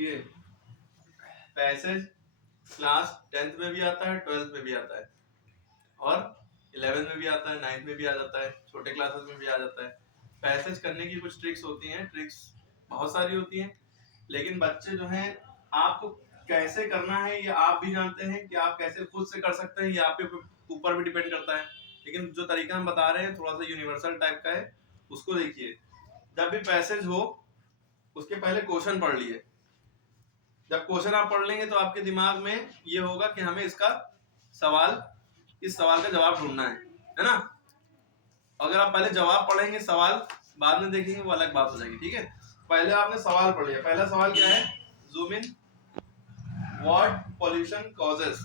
देखिए passage class 10th में भी आता है, 12th में भी आता है और 11th में भी आता है, 9th में भी आ जाता है, छोटे क्लासेस में भी आ जाता है। पैसेज करने की कुछ ट्रिक्स होती हैं, ट्रिक्स बहुत सारी होती हैं, लेकिन बच्चे जो हैं आपको कैसे करना है ये आप भी जानते हैं कि आप कैसे खुद से कर सकते हैं, ये आपके ऊपर भी डिपेंड करता है। लेकिन जो तरीका हम बता रहे हैं थोड़ा सा यूनिवर्सल टाइप का है, उसको देखिए। जब भी पैसेज हो उसके पहले क्वेश्चन पढ़ लिए। जब क्वेश्चन आप पढ़ लेंगे तो आपके दिमाग में ये होगा कि हमें इसका सवाल, इस सवाल का जवाब ढूंढना है ना। अगर आप पहले जवाब पढ़ेंगे, सवाल बाद में देखेंगे, वो अलग बात हो जाएगी, ठीक है। पहले आपने सवाल पढ़ लिया। पहला सवाल क्या है, zoom in, what pollution causes,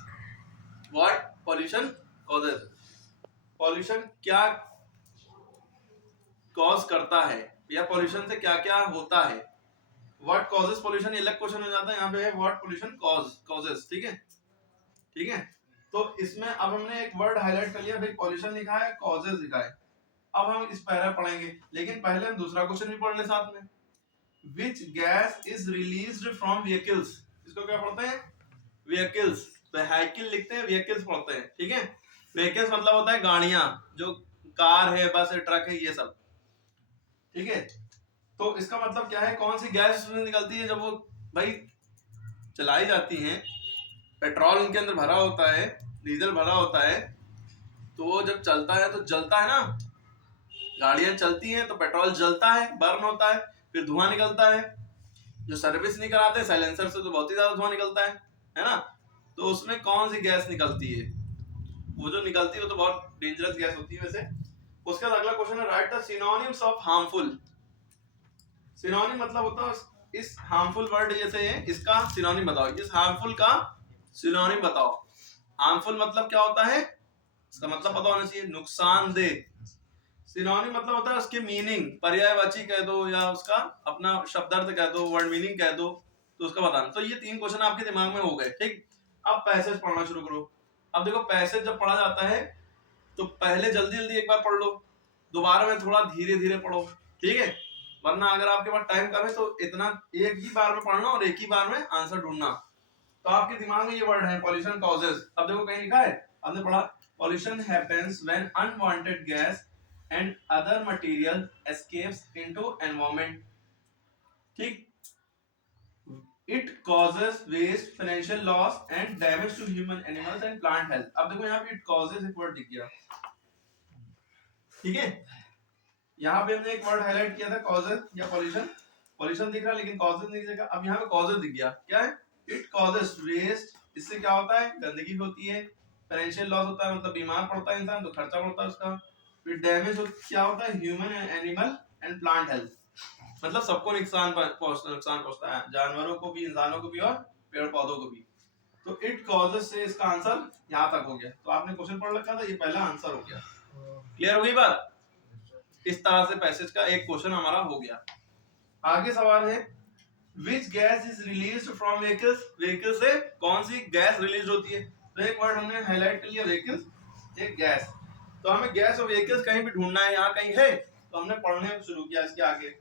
what pollution causes, pollution क्या कॉज करता है या पॉल्यूशन से क्या क्या होता है। व्हाट कॉजेस पॉल्यूशन, ये अलग क्वेश्चन हो जाता है, यहाँ पे है व्हाट पॉल्यूशन कॉजेस, ठीक है, ठीक है। तो इसमें अब हमने एक वर्ड हाईलाइट कर लिया, भाई पॉल्यूशन लिखा है, कॉजेस लिखा है। अब हम इस पैरा पढ़ेंगे, लेकिन पहले हम दूसरा क्वेश्चन भी पढ़ ले साथ में। Which gas is released from vehicles, इसको क्या पढ़ते हैं, व्हीकल्स। व्हीकल लिखते हैं, व्हीकल्स पढ़ते हैं, ठीक है। व्हीकल्स मतलब होता है गाड़ियां, जो कार है, बस है, ट्रक है, ये सब, ठीक है। तो इसका मतलब क्या है, कौन सी गैस उसमें निकलती है जब वो भाई चलाई जाती हैं। पेट्रोल उनके अंदर भरा होता है, डीजल भरा होता है, तो जब चलता है तो जलता है ना, गाड़ियां चलती हैं तो पेट्रोल जलता है, बर्न होता है, फिर धुआं निकलता है। जो सर्विस नहीं कराते साइलेंसर से तो बहुत ही ज्यादा धुआं निकलता है ना। तो उसमें कौन सी गैस निकलती है, वो जो निकलती है वो तो बहुत डेंजरस गैस होती है वैसे। उसके बाद अगला क्वेश्चन है, right the synonyms of harmful. Synonym मतलब होता है इस हार्मफुल वर्ड जैसे है, इसका सिनोनिम बताओ, इस हार्मफुल का सिनोनिम बताओ। हार्मफुल मतलब क्या होता है, इसका मतलब पता होना चाहिए, नुकसानदेह। सिनोनिम मतलब होता है उसके मीनिंग, पर्यायवाची कह दो या उसका अपना शब्दार्थ कह दो, वर्ड मीनिंग कह दो, तो उसका बताना। तो ये 3 क्वेश्चन आपके दिमाग में हो गए, ठीक। अब पैसेज पढ़ना शुरू करो। अब देखो पैसेज जब पढ़ा जाता है तो पहले जल्दी जल्दी एक बार पढ़ लो, दोबारा में थोड़ा धीरे धीरे पढ़ो, ठीक है। वरना अगर आपके पास टाइम कम है तो इतना एक ही बार में पढ़ना और एक ही बार में आंसर ढूंढना। तो आपके दिमाग में ये वर्ड है पॉल्यूशन कॉजेस। अब देखो कहीं लिखा है, आपने पढ़ा, pollution happens when unwanted gas and other material escapes into environment, ठीक। it causes waste, financial loss and damage to human, animals and plant health। अब देखो यहाँ पे it causes एक वर्ड दिख गया, ठीक है। यहाँ पे हमने एक वर्ड हाईलाइट किया था causes या pollution, pollution दिख रहा लेकिन causes नहीं दिखा। अब यहाँ पे causes दिख गया, क्या है, it causes waste, इससे क्या होता है, गंदगी होती है। फाइनेंशियल लॉस होता है, मतलब बीमार पड़ता है इंसान तो खर्चा पड़ता है उसका। फिर डैमेज क्या होता है, human, animal and plant health, मतलब सबको नुकसान पहुंचता है, जानवरों को भी, इंसानों को भी और पेड़ पौधों को भी। तो इट कॉजेस से इसका आंसर यहाँ तक हो गया। तो आपने क्वेश्चन पढ़ रखा था, ये पहला आंसर हो गया। क्लियर हो गई बात। इस तरह से पैसेज का एक क्वेश्चन हमारा हो गया। आगे सवाल है, Which gas is released from vehicles, vehicle से कौन सी गैस रिलीज होती है। तो एक वर्ड हमने हाईलाइट कर लिया, व्हीकल्स, एक गैस। तो हमें गैस और व्हीकल्स कहीं भी ढूंढना है, यहाँ कहीं है तो हमने पढ़ने शुरू किया। इसके आगे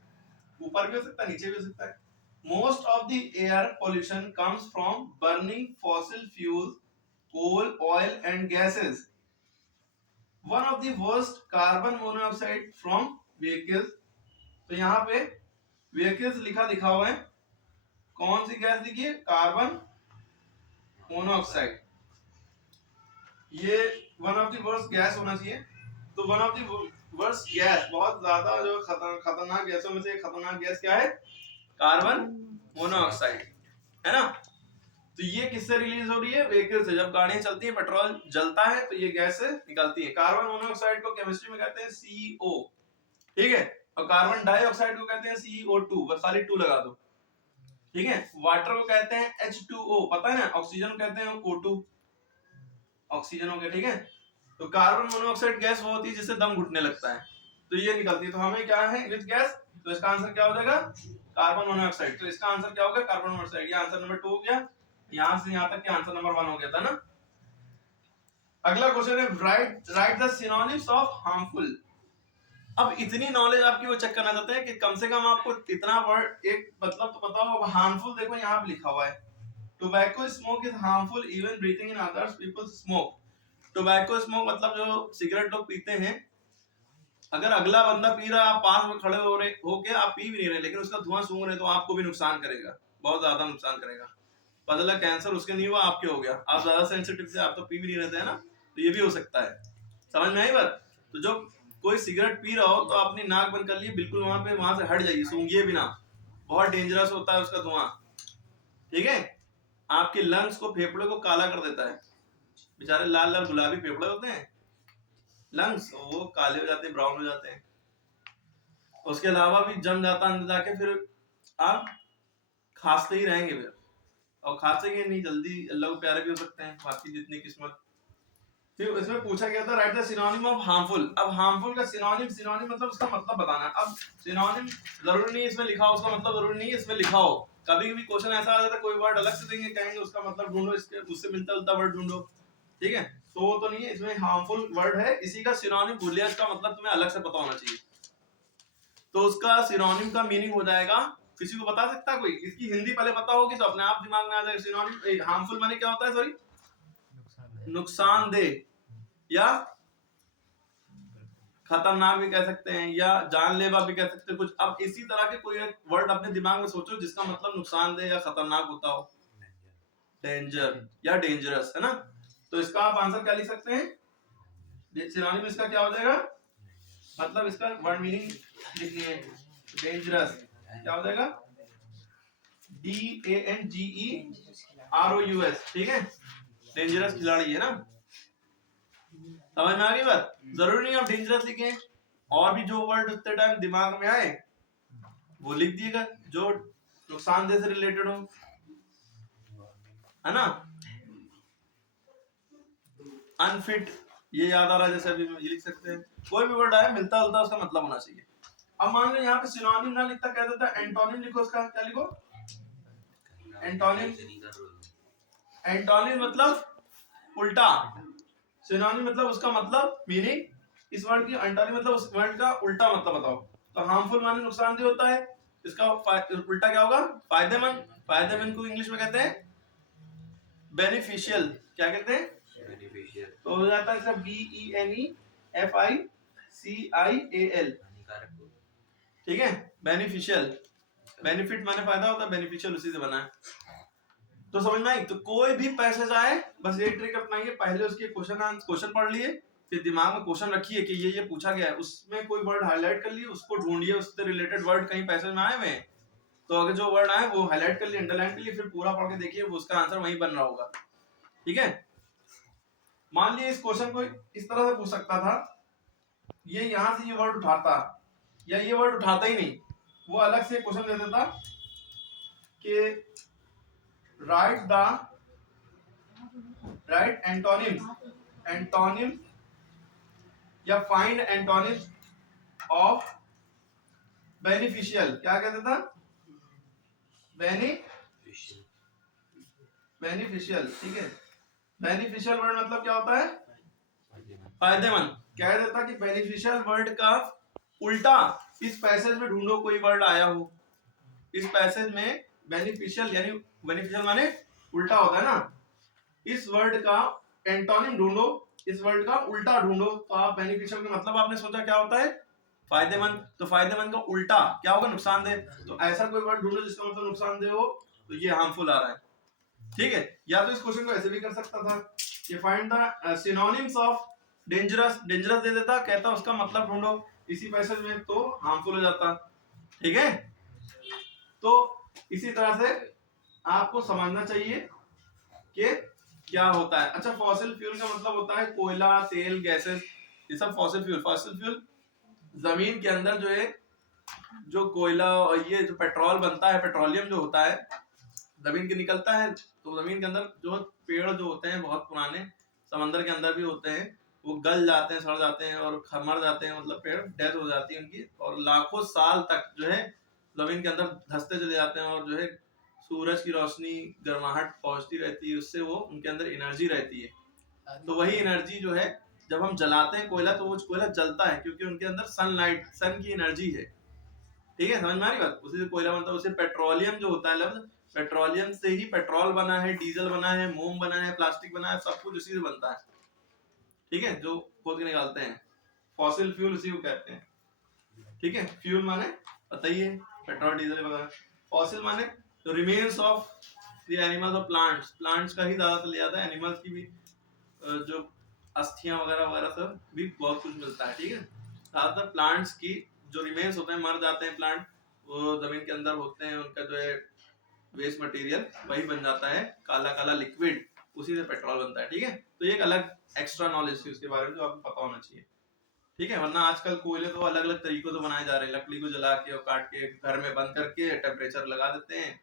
ऊपर भी हो सकता है, नीचे भी हो सकता है। Most of the air pollution comes from burning fossil fuels, coal, oil and gases. One of the worst, carbon monoxide from vehicles. तो यहाँ पे व्हीकल्स लिखा दिखा हुआ है, कौन सी गैस लिखी है, कार्बन मोनोऑक्साइड, ये one of the worst gas होना चाहिए। तो one of the worst gas, बहुत ज्यादा जो खतरनाक गैसों में से खतरनाक गैस क्या है, कार्बन मोनोऑक्साइड, है ना। तो ये किससे रिलीज हो रही है, व्हीकल से। जब गाड़ियां चलती हैं, पेट्रोल जलता है तो ये गैस से निकलती है। कार्बन मोनोऑक्साइड को केमिस्ट्री में कहते हैं CO, ठीक है। और कार्बन डाइऑक्साइड को कहते हैं CO2, बस खाली 2 लगा दो, ठीक है। वाटर को कहते हैं H2O, पता है ना। ऑक्सीजन को कहते हैं O2, ऑक्सीजन हो गया, ठीक है। तो कार्बन मोनोऑक्साइड गैस वो होती है जिससे दम घुटने लगता है, तो ये निकलती है। तो हमें क्या है, विच गैस, तो इसका आंसर क्या हो जाएगा, कार्बन मोनोऑक्साइड। तो इसका आंसर क्या होगा, कार्बन मोनोऑक्साइड। ये आंसर नंबर 2 हो गया। यहां से यहां तक के आंसर नंबर 1 हो गया था ना। अगला क्वेश्चन है, right the synonyms of harmful. अब इतनी नॉलेज आपकी वो चेक करना चाहते हैं कि कम से कम आपको इतना वर्ड एक मतलब तो पता हो। अब हार्मफुल देखो यहाँ पे लिखा हुआ है, tobacco smoke is harmful even breathing in others people smoke. Tobacco smoke मतलब जो सिगरेट लोग पीते हैं, अगर अगला बंदा पी रहा है, आप पास में खड़े हो रहे हो के आप पी भी नहीं रहे, लेकिन उसका धुआं सूंघ रहे, तो आपको भी नुकसान करेगा, बहुत ज्यादा नुकसान करेगा। पता लगा कैंसर उसके नहीं हुआ, आपके हो गया। आप ज्यादा सेंसिटिव थे, आप तो पी भी नहीं रहते हैं ना, तो ये भी हो सकता है। समझ में आई बात? तो जो कोई सिगरेट पी रहा हो तो अपनी नाक बंद कर लिए, बिल्कुल वहां से हट जाइए, सूंघिए बिना, बहुत डेंजरस होता है उसका धुआं। ठीक है, आपके लंग्स को, फेफड़े को काला कर देता है। बेचारे लाल लाल गुलाबी फेफड़े होते हैं, लंग्स वो काले हो जाते हैं, ब्राउन हो जाते हैं। उसके अलावा भी जम जाता अंदर जाके, फिर आप खांसते ही रहेंगे फिर, और खांसेंगे नहीं जल्दी, अल्लाह को प्यारे भी हो सकते हैं, बाकी जितनी किस्मत। फिर इसमें पूछा गया था right the synonym of harmful. अब हार्मफुल का सिनोनिम, सिनोनिम मतलब उसका मतलब बताना है। अब सिनोनिम जरूरी नहीं इसमें लिखा हो, उसका मतलब जरूरी नहीं इसमें लिखा हो। कभी भी क्वेश्चन ऐसा आ जाता है, कोई वर्ड अलग से देंगे, कहेंगे उसका मतलब ढूंढो, इसके उससे मिलता जुलता वर्ड ढूंढो। ठीक है, तो वो तो नहीं है, इसमें हार्मफुल वर्ड है, इसी का सिनोनिम भूलिया, इसका मतलब तुम्हें अलग से पता होना चाहिए। तो उसका सिनोनिम का मीनिंग हो जाएगा, किसी को बता सकता कोई? इसकी हिंदी पहले पता होगी तो अपने आप दिमाग में आ जाएगा। सिनोनिम हार्मफुल माने क्या होता है? सॉरी, नुकसानदेह या खतरनाक भी कह सकते हैं, या जानलेवा भी कह सकते हैं कुछ। अब इसी तरह के कोई एक वर्ड अपने दिमाग में सोचो जिसका मतलब नुकसानदेह या खतरनाक होता हो। डेंजर या डेंजरस, है ना? तो इसका आप आंसर क्या लिख सकते हैं? सिनोनिम इसका क्या हो जाएगा? मतलब इसका वर्ड मीनिंग लिखनी है। डेंजरस क्या हो जाएगा? DANGEROUS। ठीक है, डेंजरस खिलाड़ी है ना। समझ में आ गई बात? जरूरी नहीं आप डेंजरस लिखें, और भी जो वर्ड उतने टाइम दिमाग में आए वो लिख दिएगा, जो नुकसानदेह से रिलेटेड हो, है ना। अनफिट, ये याद आ रहा है, जैसे अभी ये लिख सकते हैं। कोई भी वर्ड आए मिलता जुलता उसका मतलब होना चाहिए। अब मान लो यहाँ पे सिनोनिम ना लिखता, कह देता एंटोनिम लिखो। उसका क्या लिखो? एंटोनिम। एंटोनिम मतलब उल्टा, सिनोनिम मतलब उसका मतलब मीनिंग, इस वर्ड की एंटोनिम मतलब उस वर्ड का उल्टा मतलब बताओ। तो हार्मफुल माने नुकसानदेह होता है, इसका उल्टा क्या होगा? फायदेमंद। फायदेमंद को इंग्लिश में कहते हैं बेनिफिशियल। क्या कहते हैं? बेनिफिशियल। तो हो जाता है इसका BENEFICIAL। ठीक है, बेनिफिशियल। बेनिफिट माने फायदा होता है, बेनिफिशियल उसी से बना है। तो समझ में आई? तो कोई भी पैसेज आए, बस ये ट्रिक अपनाइए, पहले उसके क्वेश्चन पढ़ लिए, फिर दिमाग में क्वेश्चन रखिए कि ये पूछा गया है, उसमें कोई वर्ड हाईलाइट कर लिए, उसको ढूंढिए, उससे रिलेटेड वर्ड कहीं पैसेज में आए हुए हैं, तो अगर जो वर्ड आए वो हाईलाइट कर लिए, अंडरलाइन कर लिए, फिर पूरा पढ़ के देखिए, वो उसका आंसर वहीं बन रहा होगा। ठीक है, मान लीजिए इस क्वेश्चन को इस तरह से पूछ सकता था, ये यहां से ये वर्ड उठाता, या ये वर्ड उठाता ही नहीं, वो अलग से क्वेश्चन दे देता कि राइट एंटोनिम या फाइंड एंटोनिम ऑफ बेनिफिशियल। क्या कहता था? बेनिफिशियल। ठीक है, बेनिफिशियल वर्ड मतलब क्या होता है? फायदेमंद। कह देता कि बेनिफिशियल वर्ड का उल्टा इस पैसेज में ढूंढो, कोई वर्ड आया हो इस पैसेज में बेनिफिशियल, यानी बेनिफिशियल माने उल्टा होता है ना, इस वर्ड का एंटोनिम ढूंढो, इस वर्ड का उल्टा ढूंढो। तो आप बेनिफिशियल का मतलब आपने सोचा क्या होता है? फायदेमंद। तो फायदेमंद का उल्टा क्या होगा? नुकसानदेह। तो ऐसा कोई वर्ड ढूंढो जिसका मतलब नुकसानदेह हो, तो ये हार्मफुल आ रहा है। ठीक है, या तो इस क्वेश्चन को ऐसे भी कर सकता था कि find the synonyms of dangerous. Dangerous they देता, कहता उसका मतलब ढूंढो इसी पैसेज में, तो हार्मफुल हो जाता। ठीक है, तो इसी तरह से आपको समझना चाहिए कि क्या होता है। अच्छा, फॉसिल फ्यूल का मतलब होता है कोयला, तेल, गैसेस, ये सब फॉसिल फ्यूल। फॉसिल फ्यूल जमीन के अंदर जो है, जो कोयला और ये जो पेट्रोल बनता है, पेट्रोलियम जो होता है जमीन के निकलता है, तो जमीन के अंदर जो पेड़ जो होते हैं बहुत पुराने, समंदर के अंदर भी होते हैं, वो गल जाते हैं, सड़ जाते हैं और मर जाते हैं, मतलब पेड़ डेथ हो जाती है उनकी, और लाखों साल तक जो है जमीन के अंदर धंसते चले जाते हैं, और जो है सूरज की रोशनी, गर्माहट पहुंचती रहती है, उससे वो उनके अंदर एनर्जी रहती है। तो वही एनर्जी जो है जब हम जलाते हैं कोयला तो वो कोयला जलता है क्योंकि उनके अंदर सनलाइट, सन की एनर्जी है। ठीक है, समझ में आ रही बात? उसी से कोयला बनता है। उसे पेट्रोलियम जो होता है लफ्ज, पेट्रोलियम से ही पेट्रोल बना है, डीजल बना है, मोम बना है, प्लास्टिक बना है, सब कुछ उसी से बनता है। ठीक है, जो खोद के निकालते हैं, फॉसिल फ्यूल उसी को कहते हैं। ठीक है, फ्यूल माने पता ही है, पेट्रोल डीजल वगैरह। फॉसिल माने तो रिमेन्स ऑफ द एनिमल्स और प्लांट्स, प्लांट्स का ही ज्यादातर लिया जाता है, एनिमल्स की भी जो अस्थियां वगैरह वगैरह सब भी बहुत कुछ मिलता है। ठीक है, ज्यादातर प्लांट्स की जो रिमेन्स होते हैं, मर जाते हैं प्लांट, वो जमीन के अंदर होते हैं, उनका जो है वेस्ट मटेरियल वही बन जाता है काला काला लिक्विड, उसी से पेट्रोल बनता है। ठीक है, तो ये एक अलग एक्स्ट्रा नॉलेज थी उसके बारे में जो आपको पता होना चाहिए। ठीक है, वरना आजकल कोयले तो अलग अलग तरीकों से बनाए जा रहे हैं, लकड़ी को जला के और काट के घर में बंद करके टेम्परेचर लगा देते हैं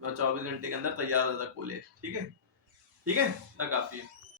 और 24 घंटे के अंदर तैयार हो जाता है कोयले। ठीक है, ठीक है, इतना काफी है।